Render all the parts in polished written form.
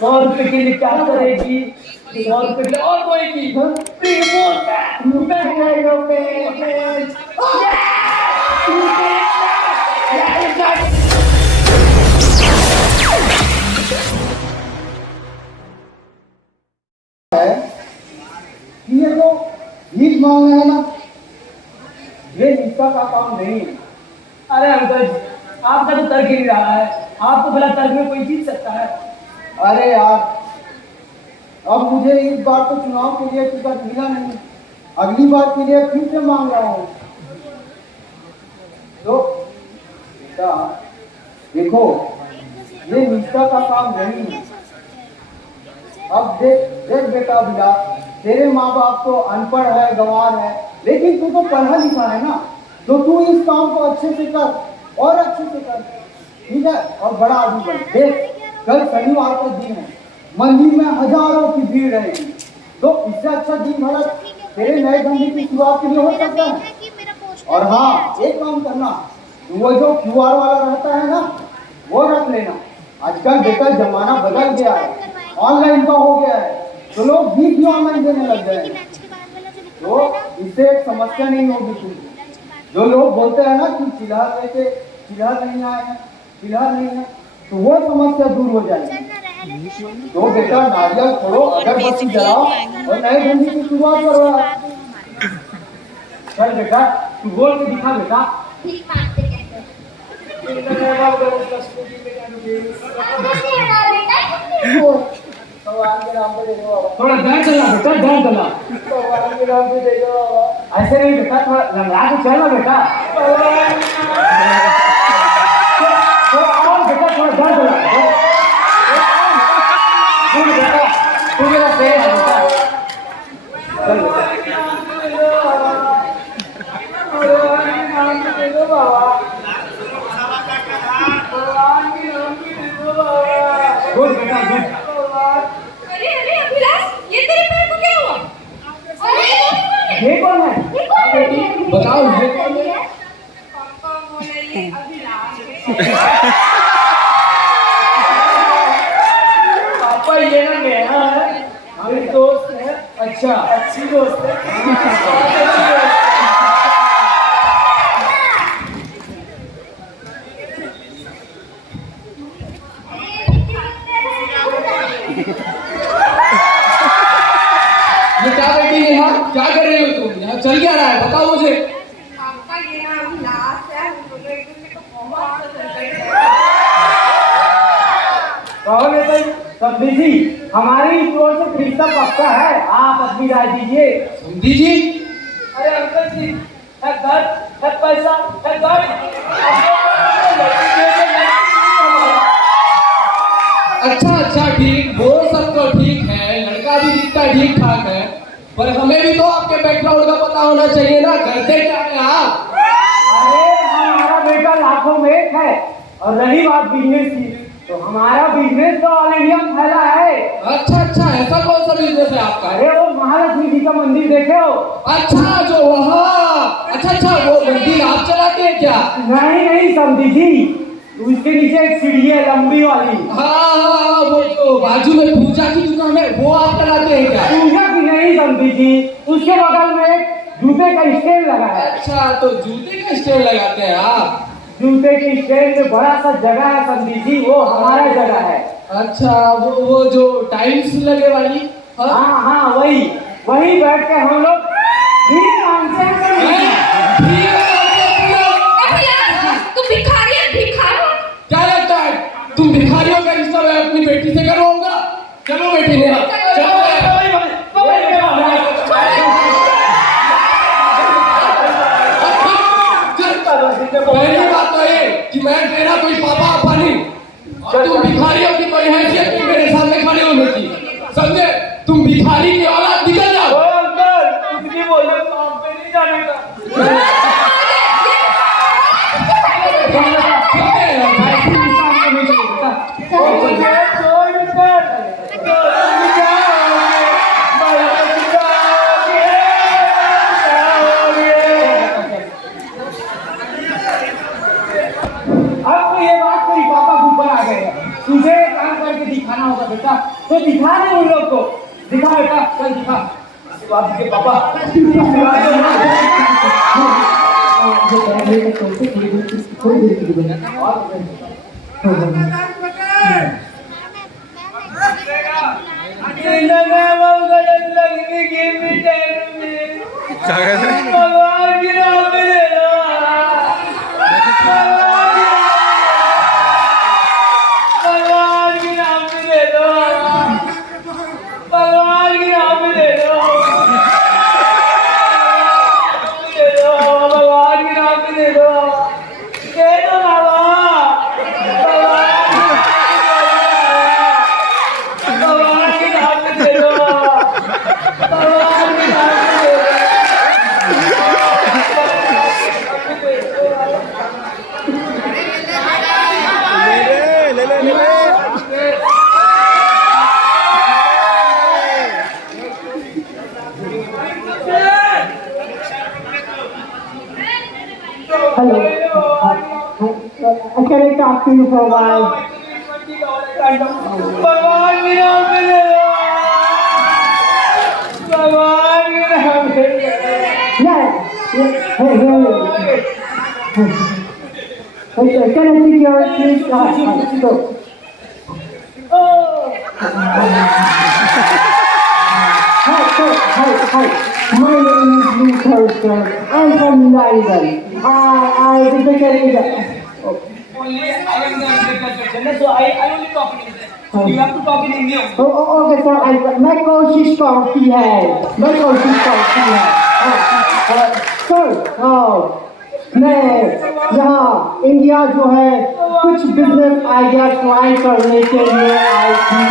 100 रुपए के लिए क्या करेगी? 100 रुपए के लिए और कोई ये जो भीख मांग रहे हैं ना, ये हिस्सा का काम नहीं है। अरे अंकल जी, आपका तो तर्क ही नहीं रहा है। आप तो भला तर्क में कोई जीत सकता है। अरे यार, अब मुझे इस बार तो चुनाव के लिए टिकट मिला नहीं, अगली बार के लिए फिर से मांग रहा हूँ। तो बेटा देखो, ये निष्ठा का काम नहीं है। अब देख बेटा बिला, तेरे माँ बाप तो अनपढ़ है, गंवार है, लेकिन तू तो पढ़ा लिखा है ना, तो तू इस काम को अच्छे से कर और अच्छे से कर, ठीक है? और बड़ा आदमी बन। देख, कल शनिवार का दिन है, मंदिर में हजारों की भीड़ रहेगी, तो इससे अच्छा दिन भला तेरे नए धंधे की शुरुआत के लिए हो सकता है। और हाँ, एक काम करना, वो जो QR वाला रहता है ना, वो रख लेना। आजकल बेटा जमाना बदल गया है, ऑनलाइन का हो गया है, तो लोग भीख भी ऑनलाइन देने लग गए हैं, तो इससे एक समस्या नहीं होगी तुमको। जो लोग बोलते हैं ना कि चिल्हर लेके चिल्हर नहीं आए हैं, चिल्हर नहीं है, तो वो समस्या दूर हो जाएगी। तो बेटा नारियल छोड़ो, अगरबत्ती जलाओ और नए धंधे की शुरुआत करो। चल बेटा, तू बोल के दिखा बेटा। भगवान के नाम पे दे दो बाबा। थोड़ा डर चला बेटा, डर चला। भगवान के नाम पे दे दो बाबा। ऐसे नहीं बेटा, थोड़ा लंगड़ा के चलना बेटा। और बेटा थोड़ा डर चला। तू मेरा शेर है बेटा। चल बेटा। भगवान के नाम पे दे दो बाबा। भगवान के नाम पे दे दो बाबा। बोल बेटा, बोल। अरे अरे अभिलाष, ये तेरे पैर को क्या हुआ? अरे ये कौन है? बताओ, ये कौन है? पापा बोले ये अभिलाष है। पापा ये ना मेरा है, मेरी दोस्त है। अच्छा, अच्छी दोस्त है। ये क्या बैठी है यहाँ? क्या कर रही हो तुम? यहाँ चल क्या रहा है? बताओ मुझे। पापा ये ना अभिलाष है, हम दोनों एक दूसरे को बहुत पसंद करते हैं। कहो बेटा, समझी जी, हमारी ओर से रिश्ता पक्का है, आप अपनी राय दीजिए। समझी जी? अरे अंकल जी, है घर, है पैसा, है घर। अच्छा ठीक, वो सब तो ठीक है, लड़का भी दिखता ठीक ठाक है, पर हमें भी तो आपके बैकग्राउंड का पता होना चाहिए ना। करते क्या है आप? अरे हमारा बेटा लाखों में एक है, और रही बात बिजनेस की, तो हमारा बिजनेस तो ऑल इंडिया में फैला है। अच्छा, ऐसा कौन सा बिजनेस है आपका? अरे वो महालक्ष्मी जी का मंदिर देखे हो? अच्छा, जो वहाँ। अच्छा, वो मंदिर आप चलाते हैं क्या? नहीं समझी जी, उसके नीचे एक सीढ़ी है लंबी वाली। हाँ, वो जो बाजू में पूजा की दुकान है, वो आप चलाते हैं क्या? पूजा की नहीं समझी जी, उसके बगल में जूते का स्टैंड लगा है। अच्छा, तो जूते का स्टैंड लगाते हैं आप? जूते की स्टैंड में बड़ा सा जगह है समझी जी, वो हमारा जगह है। अच्छा, वो जो टाइल्स लगे वाली? हाँ, वही बैठ के हम लोग भीख मांगते हैं। तुम भिखारी है, भिखारी। क्या लगता है तुम भिखारियों का रिश्ता मैं अपनी बेटी से करवाऊंगा? चलो बेटी ने पहली बात तो ये कि मैं तेरा कोई पापा आपा नहीं, और तुम भिखारियों की कोई हैसियत नहीं मेरे सामने खड़े होने की, समझे? तुम भिखारी की औलाद, निकल जाओ। अंकल, कुछ भी बोलो, काम पे नहीं जाने का। तुझे काम करके दिखाना होगा बेटा तो दिखा रहे उन लोग को दिखा बेटा चल दिखा आशीर्वाद दीजिए पापा भगवान की नाम पे दे दो भगवान की नाम पे दे दो भगवान की नाम पे दे दो भगवान की नाम पे दे दो बाबा भगवान की नाम पे दे दो भगवान की नाम पे दे दो Hello. Can I talk to you for a while? भगवान की नाम पे दे दो भगवान की नाम पे दे दो Yes. Hey, okay, can I see your please? Go. Hi. My name is Bhikhari, sir. I'm from Landon. I visited only I am the agriculture so I only talk in English you have to talk in Hindi also. Okay, sir. मैं कोशिश करती है sir मैं यहाँ India जो है कुछ business idea try करने के लिए आई थी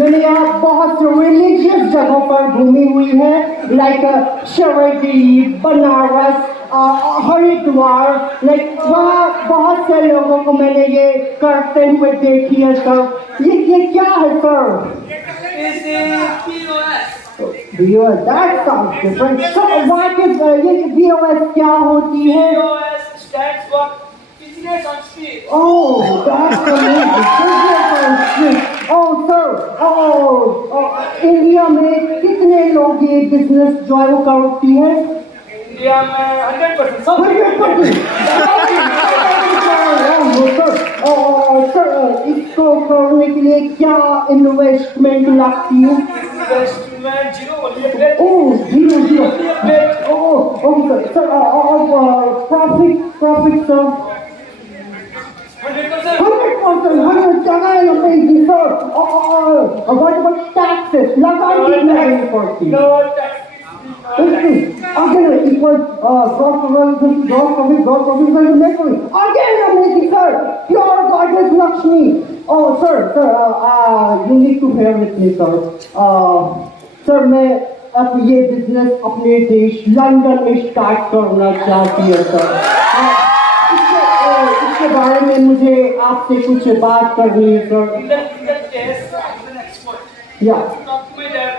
मैंने यहाँ बहुत से रिलीजियस जगहों पर घूमी हुई है लाइक शिरडी बनारस हरिद्वार लाइक वहाँ बहुत से लोगों को मैंने ये करते हुए देखी है सर ये क्या है sir VOS, that sounds different. So what is ये VOS क्या होती है? POS stands for business on street. Oh, that's amazing. Business on street. Oh, sir. India में कितने लोग ये बिजनेस ज्वाइन करती है? इंडिया में 100%. सर इसको करने के लिए क्या इन्वेस्टमेंट लगती है? Investment zero only a plate. Oh, zero. Only a plate. Oh, okay, sir. Profit, sir. 100%. 100% जगह है amazing, sir. What about taxes? लगानी नहीं पड़ती. No tax. Again, equals gross profit, again amazing, sir. Pure goddess Lakshmi. Oh, sir, you need to bear with me, sir. Sir, मैं अब ये business अपने देश लंदन में स्टार्ट करना चाहती है, सर. इसके बारे में मुझे आपसे कुछ बात करनी है, sir. In that case, I'm an expert. Yeah. Talk to my dad.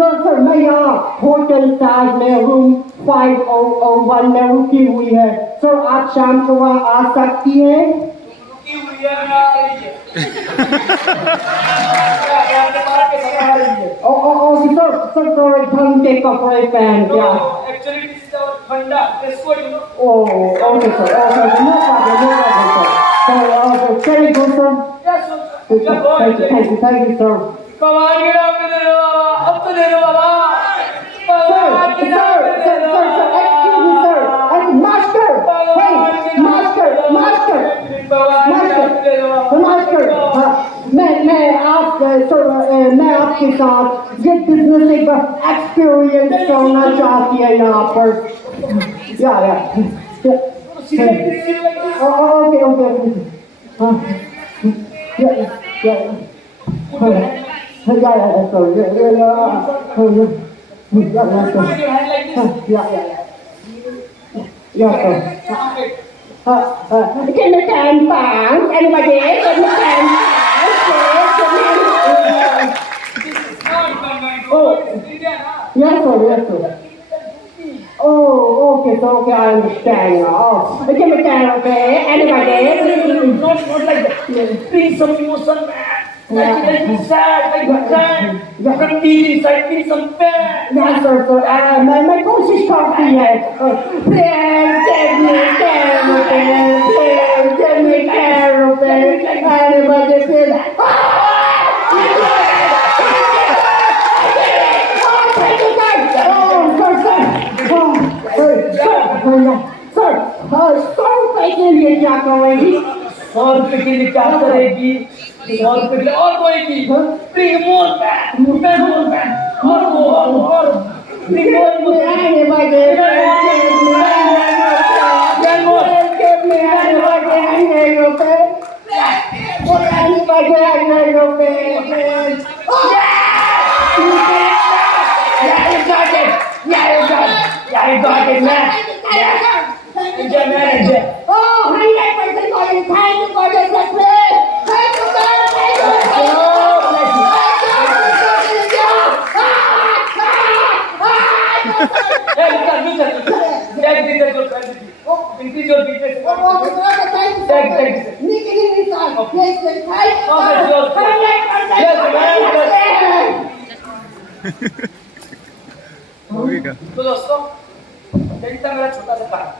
Sir मैं यहाँ होटल ताज में रूम 501 में रुकी हुई है सर आप शाम को वहाँ आ सकती हैं रुकी हुई है मैं आ रही है अपने बाहर के समय आ रही है सर थोड़े ढंग के कपड़े पहन क्या actually this is our funda dress code you know okay sir no problem sir very good sir yes thank you sir भगवान के नाम पे दे दो अब तो दे दो बाबा भगवान के नाम पे दे दो excuse me sir master hey master मैं आपके साथ ये बिजनेस एक बार एक्सपीरियंस करना चाहती है यहाँ पर या Give me 10 pounds. Anybody? Give me 10 pounds. Oh, yes, sir. Oh, okay, so okay, I understand now. Give me 10, okay? Anybody? not like that please some emotion man Yes, sir. मैं कोशिश करती है. Please give me 10 rupees. Please give me 10 rupees. Anybody feel that? Sir, 100 रुपए के लिए क्या करेगी? 100 रुपए के लिए क्या करेगी? 100 रुपए के लिए और कोई मोर Oh, 100% quality. Thank you for the support. Thank you, sir. Thank you, sir. तो दोस्तों, यही था मेरा छोटा सा कहानी.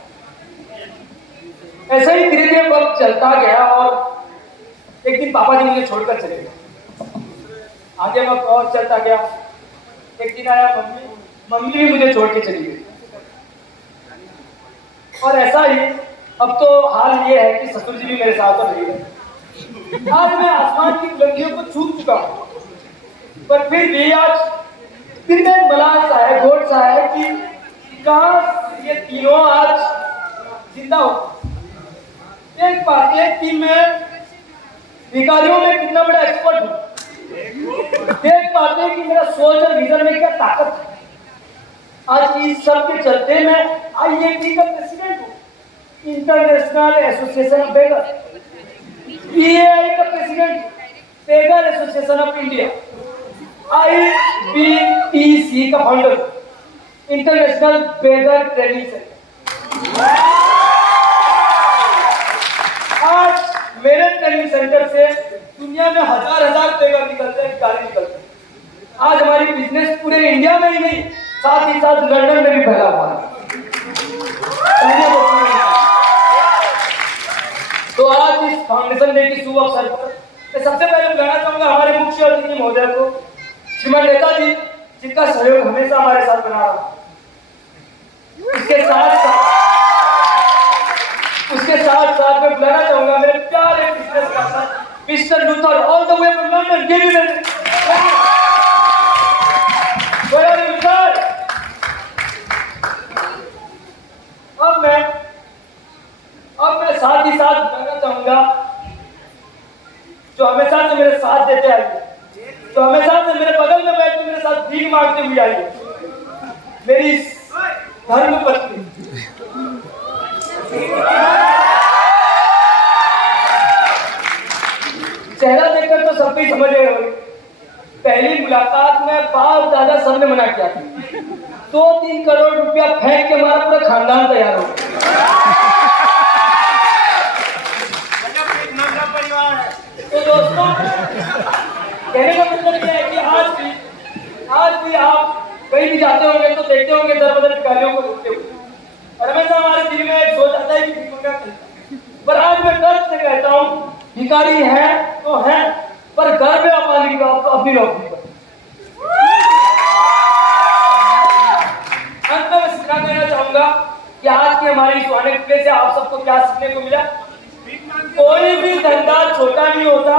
ऐसा ही धीरे धीरे वक्त चलता गया और एक दिन पापा जी मुझे छोड़कर चले गए. आगे वक्त और चलता गया. एक दिन आया मम्मी भी मुझे छोड़ के चली गई. और ऐसा ही अब तो हाल ये है कि ससुर जी भी मेरे साथ नहीं है. आज मैं आसमान की बुलंदियों को छू चुका हूँ, पर फिर भी आज दिल में मलाल सा है, घोट सा है कि काश ये तीनों आज जिंदा हो. एक बात है कि मैं भिखारियों में कितना बड़ा एक्सपर्ट हूँ. एक बात है कि मेरा सोच और विजन में क्या ताकत है. आज इस सब के चलते मैं IAB का प्रेसिडेंट हूँ, international association of beggar. PAI का president, beggar association of India. IBTC का फाउंडर, इंटरनेशनल बेगर ट्रेनिंग सेंटर. आज मेरे ट्रेनिंग सेंटर से दुनिया में हजार बेगर निकलते हैं, भिखारी निकलते हैं. आज हमारी बिजनेस पूरे इंडिया में ही नहीं, साथ ही साथ लंदन में भी फैला हुआ है. तो आज इस फाउंडेशन डे की शुभ अवसर पर मैं सबसे पहले बुलाना चाहूंगा हमारे मुख्य अतिथि महोदय को, श्रीमान नेताजी, जिनका सहयोग हमेशा हमारे साथ बना रहा. उसके साथ साथ मैं बुलाना चाहूंगा मेरे प्यारे business partner mister Luther, all the way from London. Give him अब मैं साथ ही साथ कहना चाहूंगा जो हमेशा से मेरे साथ देते आइए, जो हमेशा से मेरे बगल में बैठ के मेरे साथ भीख मांगते हुए आइए, मेरी धर्म पत्नी. चेहरा देखकर तो सब कुछ समझ गए होंगे. पहली मुलाकात में बाप दादा सबने मना किया था. 2-3 करोड़ रुपया फेंक के हमारा पूरा खानदान तैयार हो गया. तो दोस्तों, कहने का मतलब यह है कि आज भी आप कहीं भी जाते होंगे तो देखते होंगे दर बदर भिखारियों को रुकते हुए. और हमेशा हमारे दिल में एक सोच आता है कि भिख मंगा करता. पर आज मैं गर्व से कहता हूँ, भिखारी है तो है, पर घर में आप अपनी नौकरी पर. अंत में मैं सिखा देना चाहूंगा कि आज की हमारी सुहाने खुले से आप सबको क्या सीखने को मिला. कोई भी धंधा छोटा नहीं होता